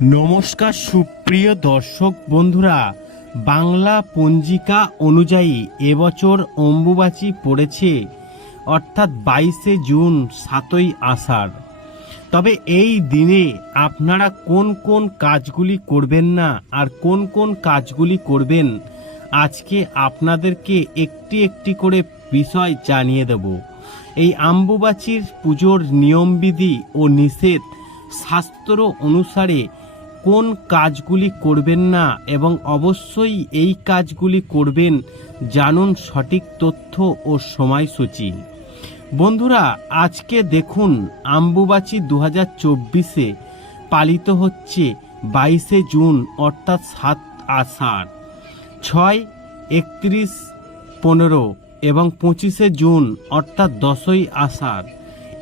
নমস্কার সুপ্রিয় দর্শক বন্ধুরা, বাংলা পঞ্জিকা অনুযায়ী এবছর অম্বুবাচী পড়েছে, অর্থাৎ বাইশে জুন সাতই আষাঢ়। তবে এই দিনে আপনারা কোন কোন কাজগুলি করবেন না আর কোন কোন কাজগুলি করবেন, আজকে আপনাদেরকে একটি একটি করে বিষয় জানিয়ে দেব। এই আম্বুবাচীর পুজোর নিয়মবিধি ও নিষেধ শাস্ত্র অনুসারে কোন কাজগুলি করবেন না এবং অবশ্যই এই কাজগুলি করবেন, জানুন সঠিক তথ্য ও সময়সূচি। বন্ধুরা, আজকে দেখুন, আম্বুবাচী দু হাজার চব্বিশে পালিত হচ্ছে বাইশে জুন, অর্থাৎ সাত আষাঢ়। ছয়, একত্রিশ, পনেরো এবং পঁচিশে জুন, অর্থাৎ দশই আষাঢ়।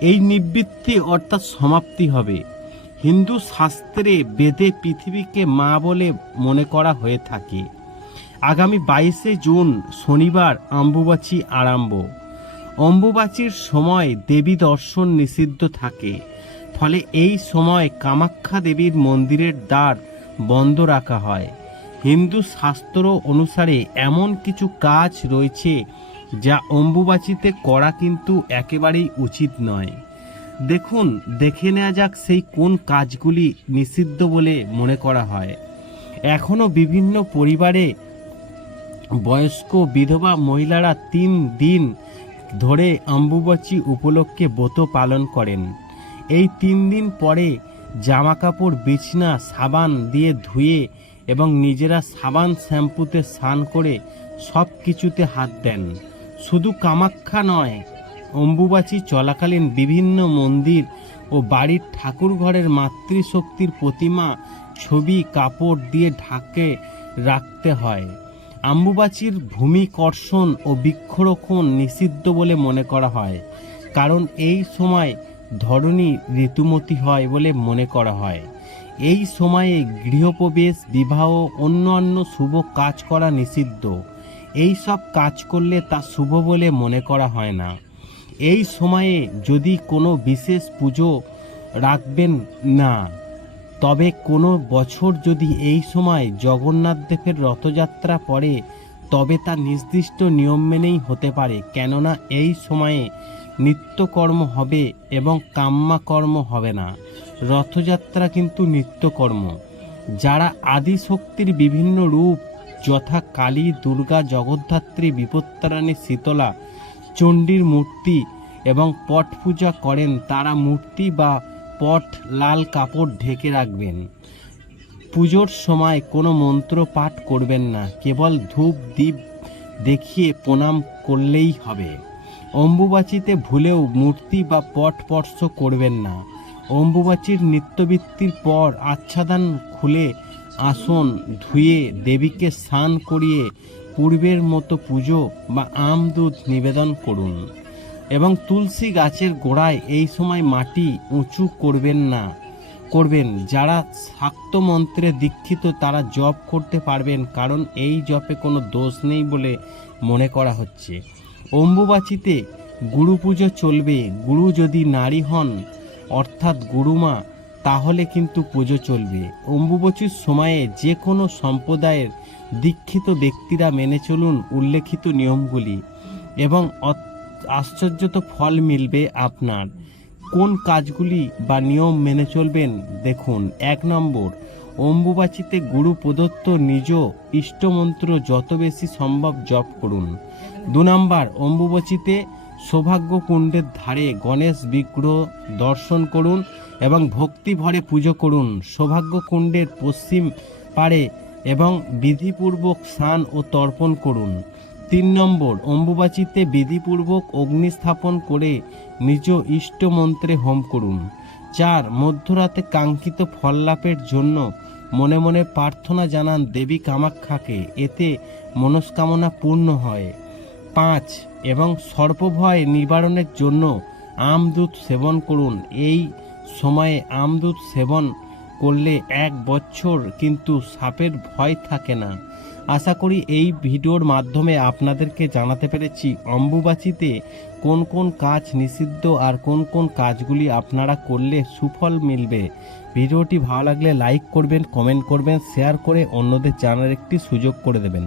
এই নিবৃত্তি, অর্থাৎ সমাপ্তি হবে। হিন্দু শাস্ত্রে বেদে পৃথিবীকে মা বলে মনে করা হয়ে থাকে। আগামী বাইশে জুন শনিবার অম্বুবাচী আরম্ভ। অম্বুবাচীর সময় দেবী দর্শন নিষিদ্ধ থাকে। ফলে এই সময় কামাখ্যা দেবীর মন্দিরের দ্বার বন্ধ রাখা হয়। হিন্দু শাস্ত্র অনুসারে এমন কিছু কাজ রয়েছে যা অম্বুবাচীতে করা কিন্তু একেবারেই উচিত নয়। দেখুন, দেখে নেওয়া যাক সেই কোন কাজগুলি নিষিদ্ধ বলে মনে করা হয়। এখনও বিভিন্ন পরিবারে বয়স্ক বিধবা মহিলারা তিন দিন ধরে অম্বুবাচী উপলক্ষে ব্রত পালন করেন। এই তিন দিন পরে জামা কাপড় বিছনা, সাবান দিয়ে ধুয়ে এবং নিজেরা সাবান শ্যাম্পুতে স্নান করে সব কিছুতে হাত দেন। শুধু কামাখ্যা নয় অম্বুবাচী চলাকালীন বিভিন্ন মন্দির ও বাড়ির ঠাকুর ঘরের মাতৃশক্তির প্রতিমা, ছবি, কাপড় দিয়ে ঢাকে রাখতে হয়। আম্বুবাচীর ভূমিকর্ষণ ও বৃক্ষরোপণ নিষিদ্ধ বলে মনে করা হয়, কারণ এই সময় ধরণী ঋতুমতি হয় বলে মনে করা হয়। এই সময়ে গৃহপ্রবেশ, বিবাহ অন্যান্য শুভ কাজ করা নিষিদ্ধ। এই সব কাজ করলে তা শুভ বলে মনে করা হয় না। এই সময়ে যদি কোনো বিশেষ পুজো রাখবেন না, তবে কোনো বছর যদি এই সময় জগন্নাথ দেবের রথযাত্রা পড়ে, তবে তা নির্দিষ্ট নিয়ম মেনেই হতে পারে। কেননা এই সময়ে নিত্যকর্ম হবে এবং কাম্যাকর্ম হবে না। রথযাত্রা কিন্তু নিত্যকর্ম। যারা আদিশক্তির বিভিন্ন রূপ, যথা কালী, দুর্গা, জগদ্ধাত্রী, বিপত্তারাণী, শীতলা চণ্ডীর মূর্তি এবং পট পূজা করেন, তারা মূর্তি বা পট লাল কাপড় ঢেকে রাখবেন। পুজোর সময় কোনো মন্ত্র পাঠ করবেন না, কেবল ধূপ দ্বীপ দেখিয়ে প্রণাম করলেই হবে। অম্বুবাচীতে ভুলেও মূর্তি বা পট স্পর্শ করবেন না। অম্বুবাচীর নিত্যবৃত্তির পর আচ্ছাদন খুলে আসন ধুয়ে দেবীকে স্নান করিয়ে পূর্বের মতো পুজো বা আম দুধ নিবেদন করুন। এবং তুলসী গাছের গোড়ায় এই সময় মাটি উঁচু করবেন না। করবেন, যারা শাক্ত মন্ত্রে দীক্ষিত তারা জপ করতে পারবেন, কারণ এই জপে কোনো দোষ নেই বলে মনে করা হচ্ছে। অম্বুবাচীতে গুরু পুজো চলবে, গুরু যদি নারী হন, অর্থাৎ গুরুমা তাহলে কিন্তু পুজো চলবে। অম্বুবাচীর সময়ে যে কোনো সম্প্রদায়ের দীক্ষিত ব্যক্তিরা মেনে চলুন উল্লেখিত নিয়মগুলি এবং আশ্চর্য তো ফল মিলবে আপনার। কোন কাজগুলি বা নিয়ম মেনে চলবেন দেখুন, এক নম্বর, অম্বুবাচীতে গুরু প্রদত্ত নিজ ইষ্টমন্ত্র যত বেশি সম্ভব জপ করুন। দু নম্বর, অম্বুবাচীতে সৌভাগ্য কুণ্ডের ধারে গণেশ বিগ্রহ দর্শন করুন এবং ভক্তি ভরে পুজো করুন। সৌভাগ্য কুণ্ডের পশ্চিম পারে এবং বিধিপূর্বক স্নান ও তর্পণ করুন। তিন নম্বর, অম্বুবাচীতে বিধিপূর্বক অগ্নি স্থাপন করে নিজ ইষ্ট মন্ত্রে হোম করুন। চার, মধ্যরাতে কাঙ্ক্ষিত ফল লাভের জন্য মনে মনে প্রার্থনা জানান দেবী কামাখ্যাকে এতে মনস্কামনা পূর্ণ হয়। পাঁচ এবং সর্পভয় নিবারণের জন্য আমদূত সেবন করুন। এই সময়ে আমদূত সেবন করলে এক বছর কিন্তু সাপের ভয় থাকে না। আশা করি এই ভিডিওর মাধ্যমে আপনাদেরকে জানাতে পেরেছি অম্বুবাচিতে কোন কোন কাজ নিষিদ্ধ আর কোন কোন কাজগুলি আপনারা করলে সুফল মিলবে। ভিডিওটি ভালো লাগলে লাইক করবেন, কমেন্ট করবেন, শেয়ার করে অন্যদের জানার একটি সুযোগ করে দেবেন।